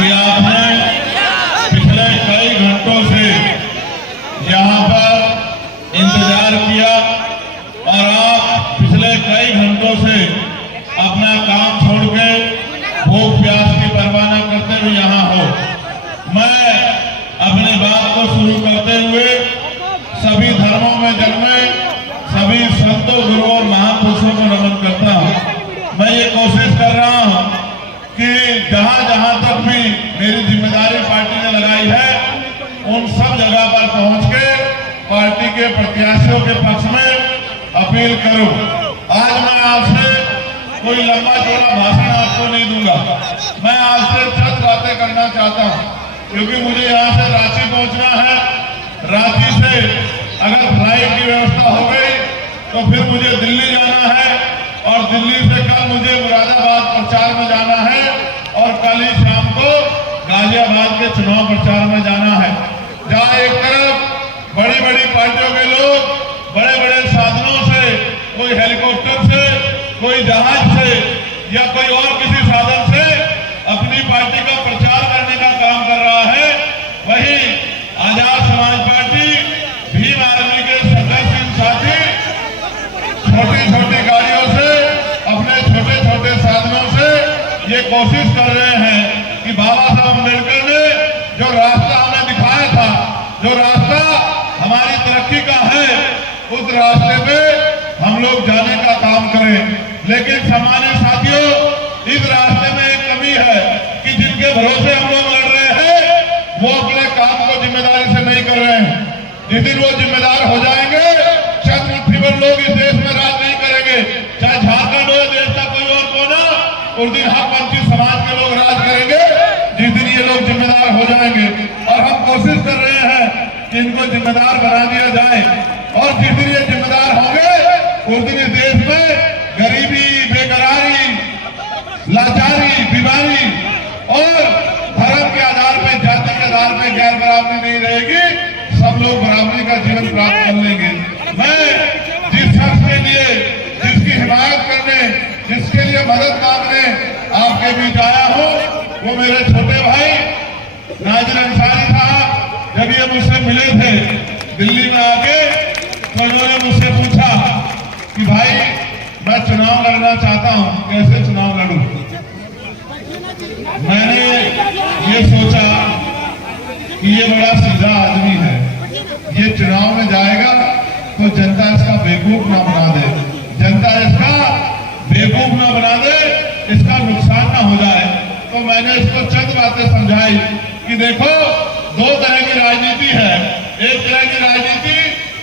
कि आपने पिछले कई घंटों से यहाँ पर इंतजार किया और आप पिछले कई घंटों से अपना काम छोड़ के भूख प्यास की परवाह न करते हुए यहाँ हो। मैं अपनी बात को शुरू करते हुए सभी धर्मों में जन्मे सभी संतों, गुरुओं और महापुरुषों को नमन करता हूँ। मैं ये कोशिश कर रहा हूँ कि जहाँ जहाँ तक भी मेरी जिम्मेदारी पार्टी ने लगाई है उन सब जगह पर पहुँच के पार्टी के प्रत्याशियों के पक्ष में अपील करूं। आज मैं आपसे कोई लंबा चौड़ा भाषण आपको नहीं दूंगा। मैं आपसे चंद बातें करना चाहता हूं क्योंकि मुझे यहाँ से रांची पहुंचना है। रांची से अगर फ्लाइट की व्यवस्था हो गई तो फिर मुझे दिल्ली जाना है और दिल्ली से कल मुझे मुरादाबाद प्रचार में जाना है और कल ही शाम को गाजियाबाद के चुनाव प्रचार में जाना है। जहाँ एक तरफ बड़ी बड़ी पार्टियों के लोग बड़े बड़े साधनों से, कोई हेलीकॉप्टर से, कोई जहाज से या कोई और किसी साधन से अपनी पार्टी का प्रचार करने का काम कर रहा है, वही आजाद समाज पार्टी, भीम आर्मी के सदस्य साथी छोटी छोटी गाड़ियों से, अपने छोटे छोटे साधनों से ये कोशिश कर रहे हैं कि बाबा साहब अम्बेडकर ने जो रास्ता हमें दिखाया था, जो रास्ता हमारी तरक्की का है, उस रास्ते पे हम लोग जाने का काम करें। लेकिन सामान्य साथियों, इस रास्ते में एक कमी है कि जिनके भरोसे हम लोग लड़ रहे हैं वो अपने काम को जिम्मेदारी से नहीं कर रहे हैं। जिस दिन वो जिम्मेदार हो जाएंगे, चंद मुट्ठी भर लोग इस देश में राज नहीं करेंगे, चाहे झारखंड हो देश का कोई और कोना, उस दिन हकपंथी समाज के लोग राज करेंगे। जिस दिन ये लोग जिम्मेदार हो जाएंगे और हम कोशिश कर रहे हैं कि इनको जिम्मेदार बना दिया जाए और जिस दिन ये जिम्मेदार होंगे उस दिन इस देश में गरीबी, बेकरारी, लाचारी, बीमारी और धर्म के आधार पे, जाति के आधार पे गैर बराबरी नहीं रहेगी। सब लोग बराबरी का जीवन प्राप्त कर लेंगे। मैं जिस शख्स के लिए, जिसकी हिमायत करने, जिसके लिए मदद मांगने आपके बीच आया हूँ वो मेरे छोटे भाई नाजिर अंसारी साहब। जब ये मुझसे मिले थे दिल्ली में आके तो उन्होंने मुझसे पूछा कि भाई मैं चुनाव लड़ना चाहता हूं, कैसे चुनाव लड़ूं। मैंने ये सोचा कि ये बड़ा सीधा आदमी है, ये चुनाव में जाएगा तो जनता इसका बेवकूफ ना बना दे, जनता इसका बेवकूफ ना बना दे, इसका नुकसान ना हो जाए। तो मैंने इसको चंद बातें समझाई कि देखो, दो तरह की राजनीति है। एक तरह की राजनीति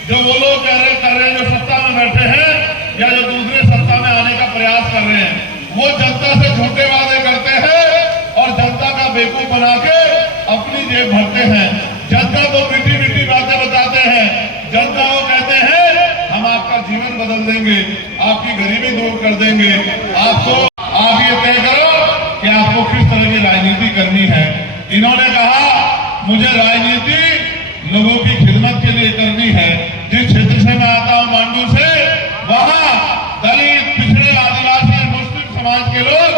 जो वो लोग कर रहे हैं जो सत्ता में बैठे हैं या जो दूसरे सत्ता में आने का प्रयास कर रहे हैं, वो जनता से झूठे वादे करते हैं और जनता का बेवकूफ बना के अपनी जेब भरते हैं। जनता को मीठी मीठी बातें बताते हैं, जनता को कहते हैं हम आपका जीवन बदल देंगे, आपकी गरीबी दूर कर देंगे। आप ये तय करो कि आपको किस तरह की राजनीति करनी है। इन्होंने कहा मुझे राजनीति लोगों की खिदमत के लिए करनी है। जिस क्षेत्र से मैं आता हूं, मांडू से, वहां दलित, पिछड़े, आदिवासी, मुस्लिम समाज के लोग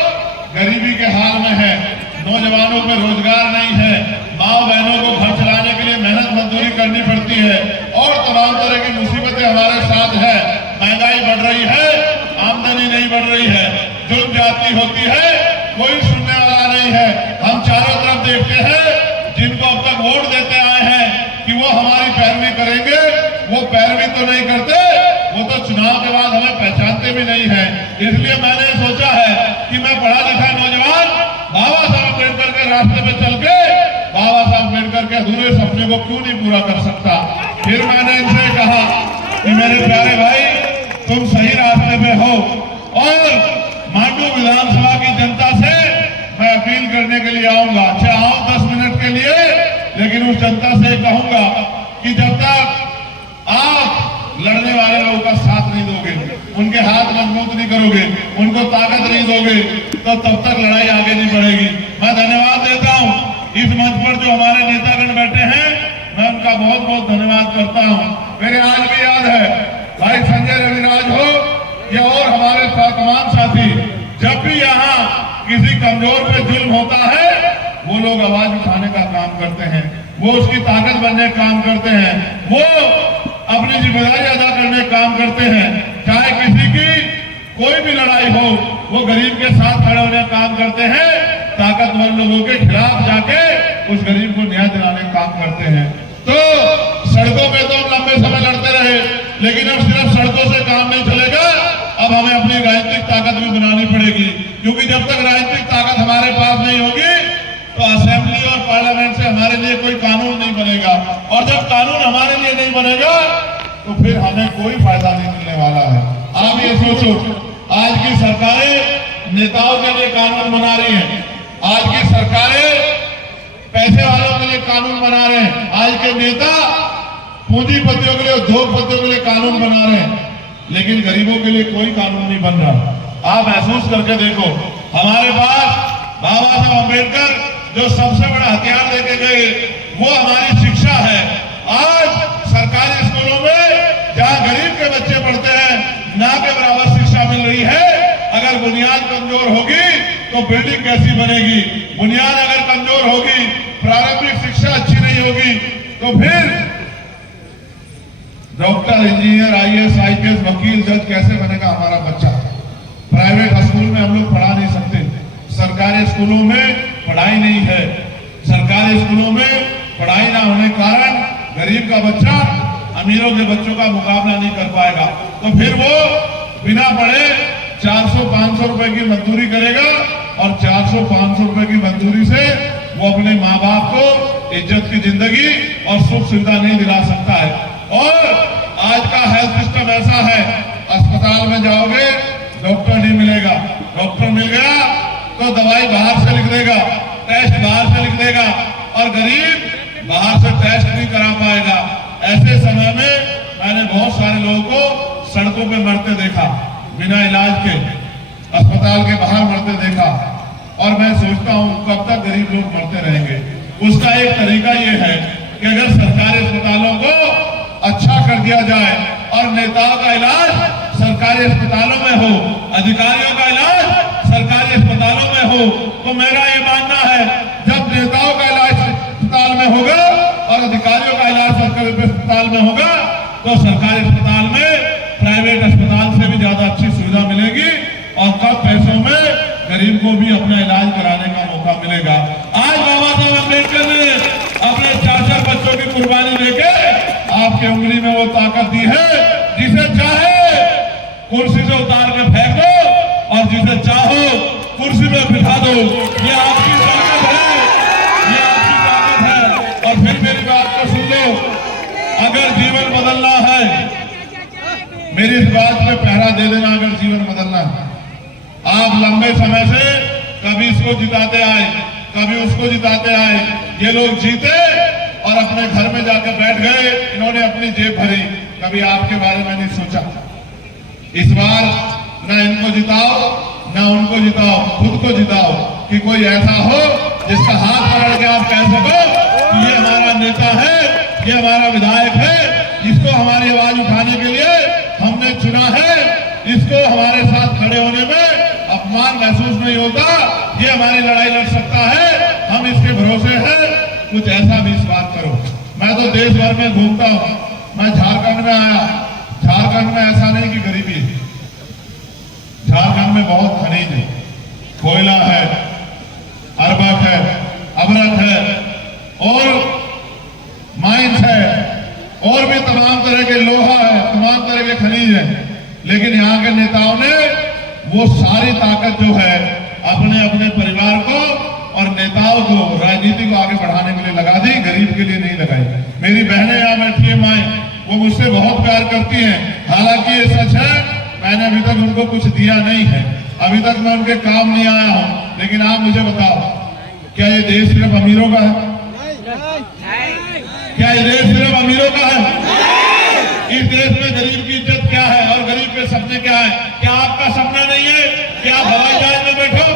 गरीबी के हाल में है, नौजवानों में रोजगार नहीं है, माँ बहनों को घर चलाने के लिए मेहनत मजदूरी करनी पड़ती है और तमाम तरह की मुसीबतें हमारे साथ है। महंगाई बढ़ रही है, आमदनी नहीं बढ़ रही है, जुल्म जाती होती है, कोई सुनने वाला नहीं है। हम चारों तरफ देखते हैं, जिनको अब तक वोट देते आए हैं कि वो हमारी पैरवी करेंगे, वो पैरवी तो नहीं करते, वो तो चुनाव के बाद हमें पहचानते भी नहीं है। इसलिए मैंने सोचा है कि मैं पढ़ा लिखा नौजवान बाबा साहब अम्बेडकर के रास्ते पे चल के बाबा साहब अम्बेडकर के अधूरे सपने को क्यों नहीं पूरा कर सकता। फिर मैंने इनसे कहा कि मेरे प्यारे भाई, तुम सही रास्ते पे हो और मांडू विधानसभा की जनता से मैं अपील करने के लिए आऊंगा। अच्छा आऊं 10 मिनट के लिए, लेकिन उस जनता से कहूंगा कि जब तक आप लड़ने वाले लोगों का साथ नहीं दोगे, उनके हाथ मजबूत नहीं करोगे, उनको ताकत नहीं दोगे, तो तब तक लड़ाई आगे नहीं बढ़ेगी। मैं धन्यवाद देता हूं इस मंच पर जो हमारे नेतागण बैठे हैं, मैं उनका बहुत बहुत धन्यवाद करता हूं। मेरे आज भी याद है भाई संजय रविराज हो या और हमारे तमाम साथी, जब भी यहाँ किसी कमजोर पे जुल्म होता है वो लोग आवाज उठाने का काम करते हैं, वो उसकी ताकत बनने का काम करते हैं, वो अपनी जिम्मेदारी अदा करने का काम करते हैं। चाहे किसी की कोई भी लड़ाई हो, वो गरीब के साथ खड़े होने का काम करते हैं, ताकतवर लोगों के खिलाफ जाके उस गरीब को न्याय दिलाने का काम करते हैं। तो सड़कों पे तो हम लंबे समय लड़ते रहे, लेकिन अब सिर्फ सड़कों से काम नहीं चलेगा, अब हमें अपनी राजनीतिक ताकत भी बनानी पड़ेगी, क्योंकि जब तक राजनीतिक ताकत हमारे पास नहीं होगी तो असेंबली और पार्लियामेंट से हमारे लिए कोई कानून नहीं बनेगा, और जब कानून हमारे लिए नहीं बनेगा तो फिर हमें कोई फायदा नहीं मिलने वाला है। आप ये सोचो, आज की सरकारें नेताओं के लिए कानून बना रही हैं, आज की सरकारें पैसे वालों के लिए कानून बना रहे हैं, आज के नेता पूंजीपतियों के लिए, उद्योगपतियों के लिए कानून बना रहे हैं, लेकिन गरीबों के लिए कोई कानून नहीं बन रहा। आप महसूस करके देखो, हमारे पास बाबा साहब अम्बेडकर जो सबसे बड़ा हथियार देके गए वो हमारी शिक्षा है। आज सरकारी स्कूलों में जहां गरीब के बच्चे पढ़ते हैं, ना के बराबर शिक्षा मिल रही है। अगर बुनियाद कमजोर होगी तो बिल्डिंग कैसी बनेगी? बुनियाद अगर कमजोर होगी, प्रारंभिक शिक्षा अच्छी नहीं होगी, तो फिर डॉक्टर, इंजीनियर, आईएएस, आईपीएस, वकील, जज कैसे बनेगा हमारा बच्चा? प्राइवेट स्कूल में हम लोग पढ़ा नहीं सकते, सरकारी स्कूलों में पढ़ाई नहीं है। सरकारी स्कूलों में पढ़ाई ना होने के कारण गरीब का बच्चा अमीरों के बच्चों का मुकाबला नहीं कर पाएगा, तो फिर वो बिना पढ़े 400-500 रुपए की मजदूरी करेगा, और 400-500 रुपए की मजदूरी से वो अपने माँ बाप को इज्जत की जिंदगी और सुख सुविधा नहीं दिला सकता है। और आज का हेल्थ सिस्टम ऐसा है, अस्पताल में जाओगे डॉक्टर नहीं मिलेगा, डॉक्टर मिल गया तो दवाई बाहर से लिख देगा, टेस्ट बाहर से लिख देगा, और गरीब बाहर से टेस्ट नहीं करा पाएगा। ऐसे समय में मैंने बहुत सारे लोगों को सड़कों पे मरते देखा, बिना इलाज के अस्पताल के बाहर मरते देखा, और मैं सोचता हूं कब तक गरीब लोग मरते रहेंगे। उसका एक तरीका यह है कि अगर सरकारी अस्पतालों को अच्छा कर दिया जाए और नेताओं का इलाज सरकारी अस्पतालों में हो, अधिकारियों का इलाज सरकारी अस्पतालों में हो, तो मेरा ये मानना है जब नेताओं का इलाज अस्पताल में होगा और अधिकारियों का इलाज सरकारी अस्पताल में होगा, तो सरकारी अस्पताल में प्राइवेट अस्पताल से भी ज्यादा अच्छी सुविधा मिलेगी, और कम पैसों में गरीब को भी अपना इलाज कराने का मौका मिलेगा। आज बाबा साहब अम्बेडकर ने अपने 4 बच्चों की कुर्बानी देके आपके उंगली में वो ताकत दी है, जिसे चाहे कुर्सी से उतार के फेंक दो और जिसे चाहो कुर्सी में बिठा दो। ये आपकी ताकत है, ये आपकी ताकत है। और फिर मेरी बात को सुन लो, अगर जीवन बदलना है, मेरी इस बात पे पहरा दे देना, अगर जीवन बदलना है। आप लंबे समय से कभी इसको जिताते आए, कभी उसको जिताते आए, ये लोग जीते और अपने घर में जाकर बैठ गए, इन्होंने अपनी जेब भरी, कभी आपके बारे में नहीं सोचा। इस बार न इनको जिताओ न उनको जिताओ, खुद को जिताओ, कि कोई ऐसा हो जिसका हाथ पकड़ के आप कह सको कि ये हमारा नेता है, ये हमारा विधायक है, इसको हमारी आवाज उठाने के लिए हमने चुना है, इसको हमारे साथ खड़े होने में अपमान महसूस नहीं होता, ये हमारी लड़ाई लड़ सकता है, हम इसके भरोसे हैं। कुछ ऐसा भी इस बात करो। मैं तो देश भर में घूमता हूं, मैं झारखंड में आया, झारखंड में ऐसा नहीं कि गरीबी है, झारखंड में बहुत खनिज है, कोयला है, अरबक है, अभरक है, और माइंस है, और भी तमाम तरह के लोहा है, तमाम तरह के खनिज है। लेकिन यहाँ के नेताओं ने वो सारी ताकत जो है अपने अपने परिवार को और नेताओं को, राजनीति को आगे बढ़ाने के लिए लगा दी, गरीब के लिए नहीं लगाई। मेरी बहनें यहाँ बैठी है माएं, वो मुझसे बहुत प्यार करती हैं। हालांकि ये सच है, मैंने अभी तक उनको कुछ दिया नहीं है, अभी तक मैं उनके काम नहीं आया हूं। लेकिन आप मुझे बताओ, क्या ये देश सिर्फ अमीरों का है? क्या ये देश सिर्फ अमीरों का है? इस देश में गरीब की इज्जत क्या है और गरीब के सपने क्या है? क्या आपका सपना नहीं है कि आप हवाई जहाज में बैठो?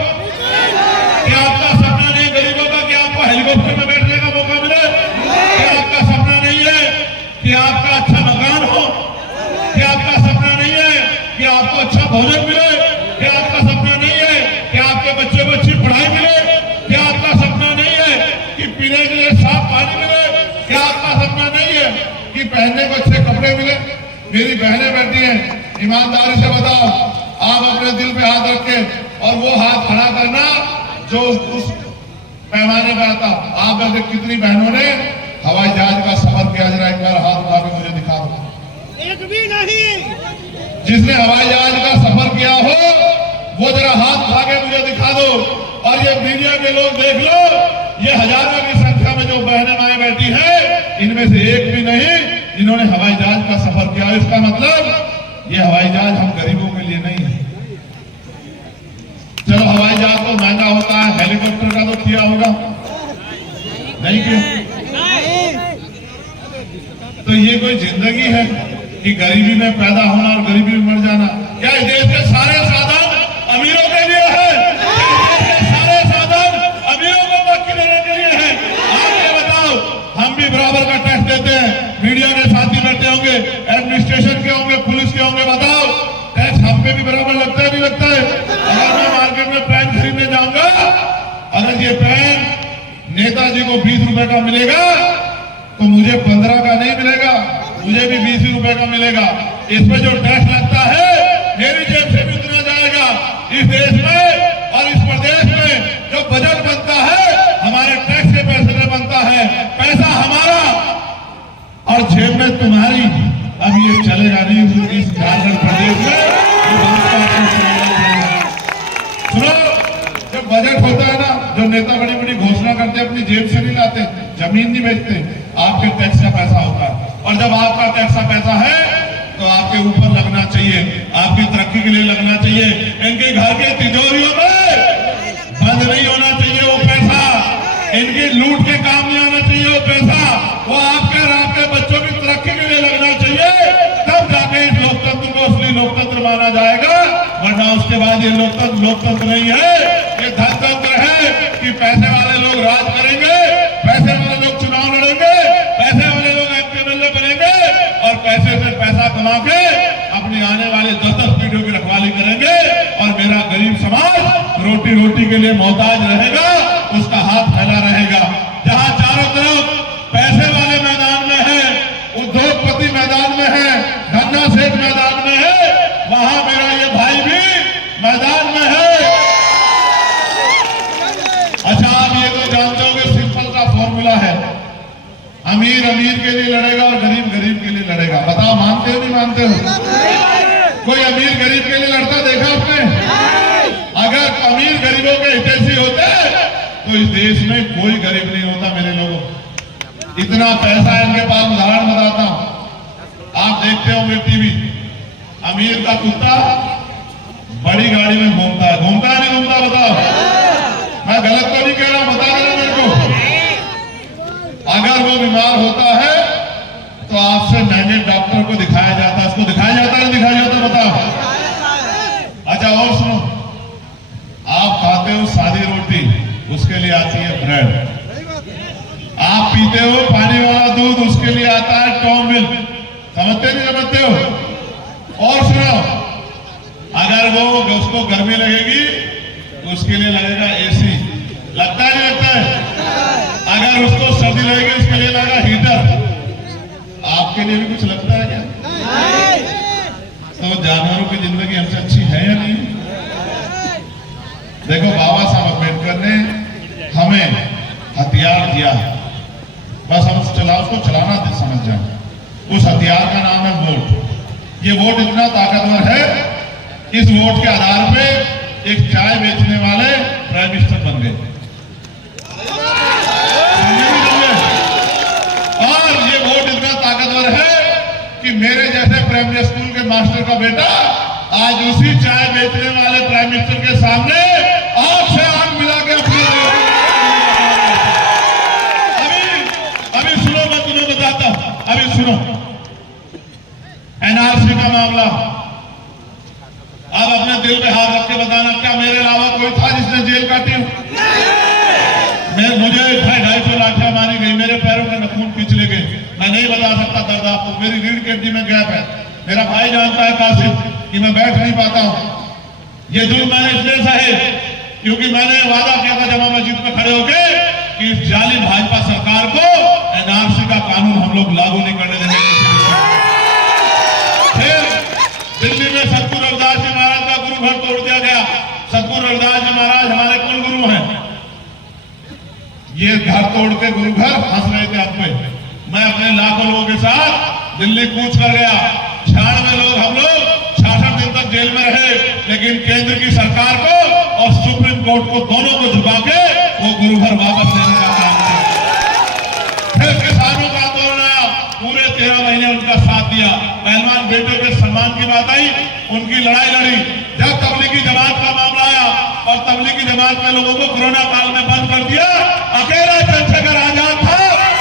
क्या आपका सपना नहीं गरीबों का कि आपको हेलीकॉप्टर में बैठने का मौका मिले? क्या आपका सपना नहीं है कि आपका अच्छा मकान हो? क्या आपका सपना नहीं है कि आपको अच्छा भोजन मिले? क्या आपका सपना नहीं है कि आपके बच्चे को अच्छी पढ़ाई मिले? क्या आपका सपना नहीं है मेरी बहनें बैठी हैं, ईमानदारी से बताओ, आप अपने दिल पे हाथ रख के और वो हाथ खड़ा करना जो उस पैमाने पे आता। आप में से कितनी बहनों ने हवाई जहाज का सफर किया? जरा एक बार हाथ उठा के मुझे दिखा दो। एक भी नहीं। जिसने हवाई जहाज का सफर किया हो वो जरा हाथ उठा के मुझे दिखा दो। और ये मीडिया के लोग देख लो, ये हजारों की संख्या में जो बहनें माएं बैठी हैं, इनमें से एक भी नहीं जिन्होंने हवाई जहाज का सफर किया। इसका मतलब ये हवाई जहाज हम गरीबों के लिए नहीं है। चलो हवाई जहाज तो महंगा होता है, हेलीकॉप्टर का तो किया होगा नहीं किया? तो ये कोई जिंदगी है कि गरीबी में पैदा होना और गरीबी में मर जाना? क्या इस देश के सारे साधन अमीरों के लिए है? सारे साधन अमीरों को बाकी देने के लिए है? आप ये बताओ, हम भी बराबर का टैक्स देते हैं, मीडिया के साथी बैठे होंगे, एडमिनिस्ट्रेशन के होंगे, पुलिस के होंगे, बताओ टैक्स हम पे भी बराबर लगता है नहीं लगता है? अगर मैं मार्केट में पेन खरीदने जाऊंगा, अगर ये पेन नेताजी को 20 रुपए का मिलेगा तो मुझे 15 का नहीं मिलेगा, मुझे भी 20 रुपए का मिलेगा। इस पे जो टैक्स लगता है मेरी जेब से भी उतना जाएगा। इस देश में और इस प्रदेश में जो बजट बनता है हमारे टैक्स के पैसे से बनता है। पैसा हमारा और जेब में तुम्हारी। अब ये चलेगा नहीं इस झारखंड प्रदेश में। सुनो, जब बजट होता है ना, जो नेता बड़ी बड़ी घोषणा करते हैं अपनी जेब से नहीं लाते, जमीन नहीं बेचते, आपके टैक्स का पैसा होता है। और जब आपका टैक्स का पैसा है तो आपके ऊपर लगना चाहिए, आपकी तरक्की के लिए लगना चाहिए। इनके घर के तिजोरियों में बंद नहीं होना चाहिए वो पैसा, इनकी लूट के काम नहीं आना चाहिए वो पैसा, वो आपके और आपके बच्चों की तरक्की के लिए लगना चाहिए। तब जाके इस लोकतंत्र को असली लोकतंत्र माना जाएगा, वरना उसके बाद ये लोकतंत्र लोकतंत्र नहीं है, ये धनतंत्र है कि पैसे वाले लोग राज करेंगे, पैसे वाले लोग चुनाव लड़ेंगे, पैसे वाले लोग एमपी बनेंगे और पैसे से पैसा कमा के अपनी आने वाले 10-10 पीढ़ियों की रखवाली करेंगे। और मेरा गरीब समाज रोटी रोटी के लिए मोहताज रहेगा, उसका हाथ फैला रहेगा। जहां चारों तरफ पैसे वाले मैदान में है, उद्योगपति मैदान में है, धन्ना सेठ मैदान में है, वहां मेरा ये भाई भी मैदान में है। अच्छा, आप ये तो जानते हो कि सिंपल सा फॉर्मूला है, अमीर अमीर के लिए लड़ेगा और गरीब गरीब के लिए लड़ेगा। बताओ मानते हो नहीं मानते हो? कोई अमीर गरीब के लिए लड़ता देखा आपने? अगर अमीर गरीबों के हितैषी होते तो इस देश में कोई गरीब नहीं होता। मेरे लोगों, इतना पैसा है इनके पास। उदाहरण बताता हूं, आप देखते होंगे टीवी, अमीर का कुत्ता बड़ी गाड़ी में घूमता है नहीं घूमता? बताओ, मैं गलत तो नहीं कह रहा, बता देना मेरे को। अगर वो बीमार होता है तो आपसे महंगे डॉक्टर को दिखाया जाता है, उसको दिखाया जाता है नहीं दिखाया जाता? बताओ। अच्छा, और सुनो, आप खाते हो सादी रोटी, उसके लिए आती है ब्रेड। आप पीते हो पानी वाला दूध, उसके लिए आता है टॉम मिल्क। समझते नहीं समझते हो? और सुनो, अगर वो उसको गर्मी लगेगी तो उसके लिए लगेगा एसी। लगता है नहीं लगता है? अगर उसको सर्दी लगेगी उसके लिए लगेगा हीटर। आपके लिए भी कुछ लगता है क्या? तो जानवरों की जिंदगी हमसे अच्छी है या नहीं? देखो, बाबा साहब अम्बेडकर ने हमें हथियार दिया, बस हम उसको चलाना समझ जाए। उस हथियार का नाम है वोट। ये वोट इतना ताकतवर है, इस वोट के आधार पे एक चाय बेचने वाले प्राइम मिनिस्टर बन गए। और ये वोट इतना ताकतवर है कि मेरे जैसे प्राइमरी स्कूल के मास्टर का बेटा आज उसी चाय बेचने वाले प्राइम मिनिस्टर के सामने आंख से आंख मिला के अपनी अभी सुनो, मैं तुम्हें बताता हूं, अभी सुनो। एनआरसी का मामला, अब अपने दिल पे हाथ रख के बताना, क्या मेरे अलावा कोई था जिसने जेल काटी? मुझे 250 लाठियां मारी गई, मेरे पैरों के नखून पिछले गए। मैं नहीं बता सकता दर्द आपको, मेरी रीढ़ की हड्डी में गैप है। मेरा भाई जानता है कासिम कि मैं बैठ नहीं पाता हूं। ये जुल्म मैंने इसलिए सहे क्योंकि मैंने वादा किया था जमा मस्जिद में खड़े होकर कि इस जालिम भाजपा सरकार को एनआरसी का कानून हम लोग लागू नहीं करने देंगे। एक घर तोड़ के गुरु घर हंस रहे थे आप पे। मैं अपने लाखों लोगों के साथ दिल्ली कूच कर गया। 96 लोग हम लोग 66 दिन तक जेल में रहे, लेकिन केंद्र की सरकार को और सुप्रीम कोर्ट को दोनों को झुका के वो गुरु घर वापस लेने का काम किया। फिर किसानों का आंदोलन आया, पूरे 13 महीने उनका साथ दिया। पहलवान बेटे के सम्मान की बात आई, उनकी लड़ाई लड़ी। जब तबलीगी जमात का मामला आया और तबलीगी जमात में लोगों को कोरोना काल में बंद कर दिया, अकेला चंद्रशेखर आजाद था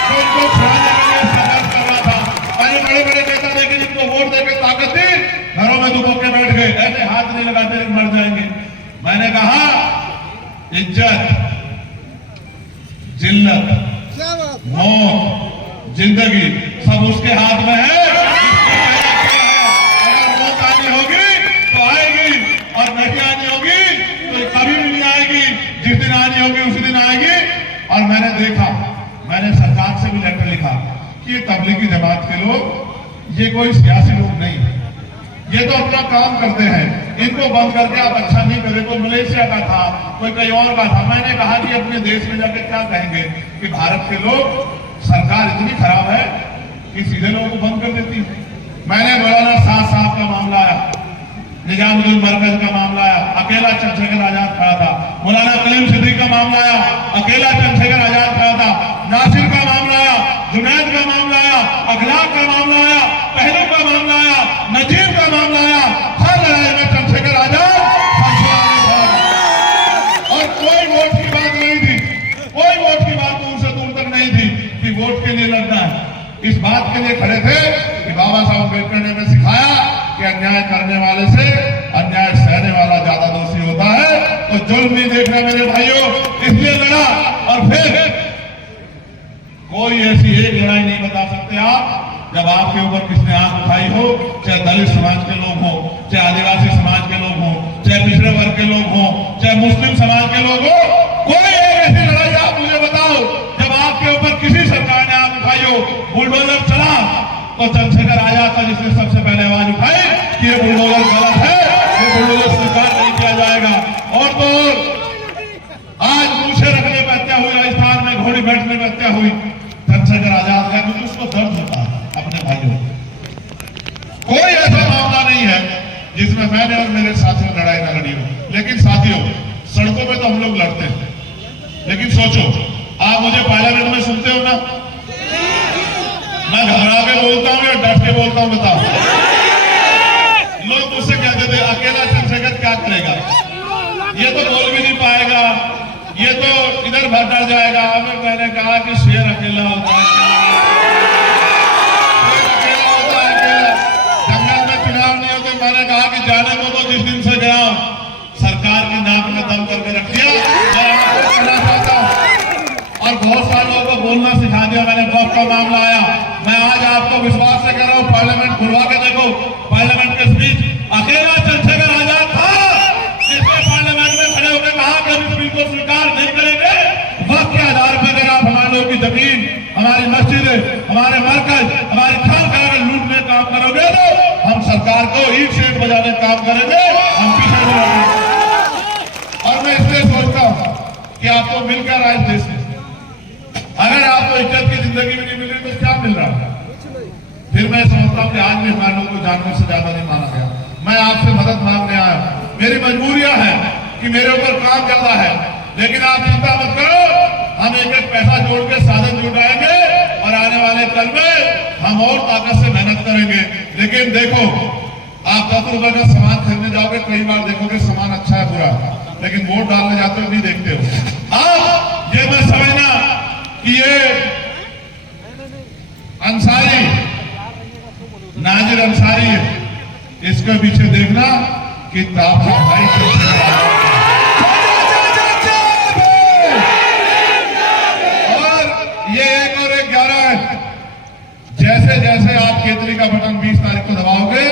जो उनको छुड़ाने के लिए संघर्ष कर रहा था। मैंने बड़े बड़े नेता देखे जिनको वोट देकर ताकत दी, घरों में दुबक के बैठ गए, ऐसे हाथ नहीं लगाते मर जाएंगे। मैंने कहा इज्जत, जिल्लत, मौत, जिंदगी सब उसके हाथ में है। अगर मौत आनी होगी तो आएगी और नहीं आनी होगी तो कभी भी नहीं आएगी। जिस दिन आनी होगी उसी दिन आएगी। और मैंने देखा, मैंने सरकार से भी लेटर लिखा कि ये तबलीगी जमात के लोग ये कोई सियासी लोग नहीं है, ये तो अपना काम करते हैं, इनको बंद करके आप अच्छा नहीं करे। कोई मलेशिया का था, कोई कहीं और का था। मैंने कहा कि अपने देश में जाके क्या कहेंगे कि भारत के लोग, सरकार इतनी खराब है कि सीधे लोगों को बंद कर देती है। मैंने मौलाना साहब का मामला आया, निजामुद्दीन मरकज का मामला आया, अकेला चंद्रशेखर आजाद खड़ा था। मौलाना कलीम सिद्दीकी का मामला आया, अकेला चंद्रशेखर आजाद खड़ा था। नासिर का मामला आया, जुनैद का मामला आया, अखलाक का मामला आया, पहलू का मामला आया, नजीब का मामला आया। हर लड़ाई में चंद्रशेखर आजाद और कोई वोट की बात नहीं थी, कोई वोट की बात दूर से दूर तक नहीं थी कि वोट के लिए लड़ना है। इस बात के लिए खड़े थे कि बाबा साहब अम्बेडकर ने हमें सिखाया कि अन्याय करने वाले से अन्याय सहने वाला ज्यादा दोषी होता है। तो जुल्म नहीं देखना मेरे भाइयों, इसलिए लड़ा। और फिर कोई ऐसी एक लड़ाई नहीं बता सकते आप जब आपके ऊपर किसने आंख उठाई हो, चाहे दलित समाज के लोग हों, चाहे आदिवासी समाज के लोग हों, चाहे पिछड़े वर्ग के लोग हों, चाहे मुस्लिम समाज के लोग हों। कोई एक ऐसी लड़ाई आप मुझे बताओ जब आपके ऊपर किसी सरकार ने आंख उठाई हो, बुलडोजर चला तो चंद्रशेखर आजाद था जिसने सबसे पहले आवाज उठाई कि ये बुलडोजर गलत है, ये बुलडोजर स्वीकार नहीं किया जाएगा। और तो आज मूछे रखने पर हत्या हुई, राजस्थान में घोड़ी बैठने पर हत्या हुई, चंद्रशेखर आजाद का, क्योंकि उसको दर्द होता है अपने भाइयों। कोई ऐसा मामला नहीं है जिसमें मैंने और मेरे साथियों ने लड़ाई ना लड़ी हो। लेकिन साथियों, सड़कों पे तो हम लोग लड़ते हैं, लेकिन सोचो, आप मुझे पार्लियामेंट में सुनते हो ना, मैं घबरा के बोलता हूं या डट के बोलता हूं बताओ? लोग मुझसे कहते थे अकेला चंद्रशेखर क्या करेगा, ये तो बोल भी नहीं पाएगा, ये तो इधर भटक जाएगा। मैंने कहा कि शेर अकेला होता है, जंगल में चुनाव नहीं होते। मैंने कहा कि जाने को तो जिस दिन से गया सरकार की नाक में दम करके रख दिया। मैं आपको कहना चाहता हूं और बहुत सारे लोगों को बोलना सिखा दिया मैंने। वक्त का मामला आया, मैं आज आपको विश्वास से कह रहा हूं, पार्लियामेंट खुलवा के देखो, पार्लियामेंट के स्पीच अकेला चंद्रशेखर आजाद था जिसने पार्लियामेंट में खड़े होकर कहा कि हम इस बिल को स्वीकार नहीं करेंगे। वक्त के आधार पर अगर आप हमारे लोगों की जमीन, हमारी मस्जिद, हमारे मरकज, हमारी खानकाह लूटने का काम करोगे तो हम सरकार को ईट शेट बजाने का काम करेंगे, हम पीछे नहीं रहेंगे। और मैं इसलिए सोचता हूं कि आपको मिलकर आज देश में अगर आपको इज्जत की जिंदगी में नहीं मिल रही तो क्या मिल रहा है? फिर मैं समझता हूं कि आज भी हमारे लोगों को जानने से ज्यादा नहीं माना गया। मैं आपसे मदद मांगने आया, मेरी मजबूरियां हैं कि मेरे ऊपर काम ज्यादा है, लेकिन आप चिंता मत करो, हम एक एक पैसा जोड़ के साधन जुटाएंगे और आने वाले कल में हम और ताकत से मेहनत करेंगे। लेकिन देखो, आप 10 रुपए का सामान खरीदने जाओगे, कई बार देखोगे सामान अच्छा है बुरा, लेकिन वोट डालने जाते हो नहीं देखते हो। आप ये मत समझना कि ये अंसारी, नाजिर अंसारी है, इसके पीछे देखना कि आपका भाई और ये 1 और 1 11 है। जैसे जैसे आप केतली का बटन 20 तारीख को दबाओगे,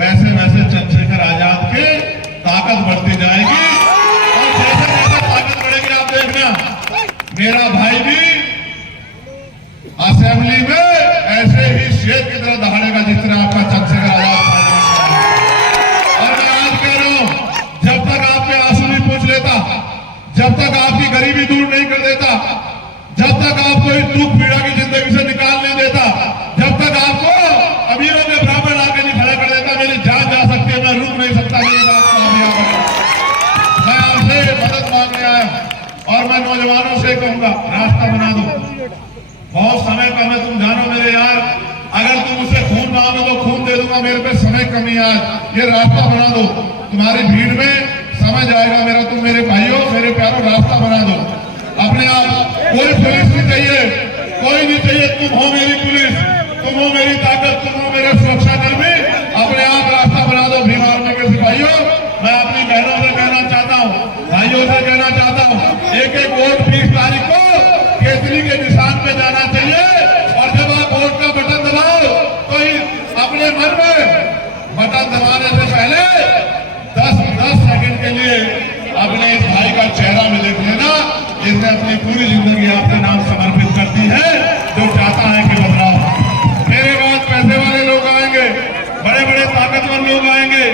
वैसे वैसे चंद्रशेखर आजाद की ताकत बढ़ती जाएगी। और जैसे जैसे ताकत बढ़ेगी आप देखना, मेरा भाई भी असेंबली में ऐसे ही शेर की तरह दहाड़ेगा जिस तरह आपका चंद्रशेखर आजाद। और मैं आज कह रहा हूं, जब तक आपके आंसू नहीं पूछ लेता, जब तक आपकी गरीबी दूर नहीं कर देता, तक आपको इस दुख पीड़ा की जिंदगी से निकाल नहीं देता, जब तक आपको अमीरों के बराबर लाके नहीं खड़ा कर देता, मेरी जान जा सकती है, मैं रुक नहीं सकता। मेरी बात को आप यहाँ पर मैं आपसे मदद मांगने आया और मैं नौजवानों से कहूंगा, रास्ता बना दो। बहुत समय कम है, तुम जानो मेरे यार, अगर तुम मुझसे खून मांगो तो खून दे दूंगा, मेरे पे समय कमी है आज। ये रास्ता बना दो, तुम्हारी भीड़ में समय जाएगा मेरा, तुम मेरे भाइयों मेरे प्यारों रास्ता बना दो अपने आप। कोई पुलिस नहीं चाहिए, कोई नहीं चाहिए, तुम हो मेरी पुलिस, तुम हो मेरी ताकत, तुम हो मेरे सुरक्षा कर्मी। अपने आप रास्ता बना दो भीम आर्मी के सिपाहियों। मैं अपनी बहनों से कहना चाहता हूँ, भाइयों से कहना चाहता हूँ, एक एक वोट 20 तारीख को केसरी के निशान पे जाना चाहिए। और जब आप वोट का बटन दबाओ तो अपने मन में बटन दबाने से पहले 10 सेकंड के लिए अपने इस भाई का चेहरा में देख लेना, जिसने अपनी पूरी जिंदगी आपके नाम समर्पित कर दी है, जो चाहता है कि बदलाव। मेरे बाद पैसे वाले लोग आएंगे, बड़े बड़े ताकतवर लोग आएंगे,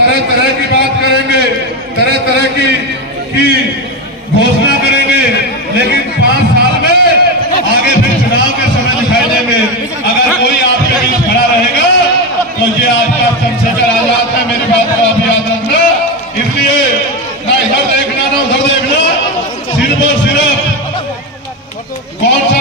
तरह तरह की बात करेंगे, तरह तरह की घोषणा करेंगे, लेकिन 5 साल में आगे फिर चुनाव के समय दिखाई देंगे। अगर कोई आपके बीच खड़ा रहेगा तो ये आपका चंद्रशेखर आजाद है, मेरी बात को आप याद रखना। इसलिए ना इधर देखना ना उधर देखना, सिर्फ और सिर्फ कौन सा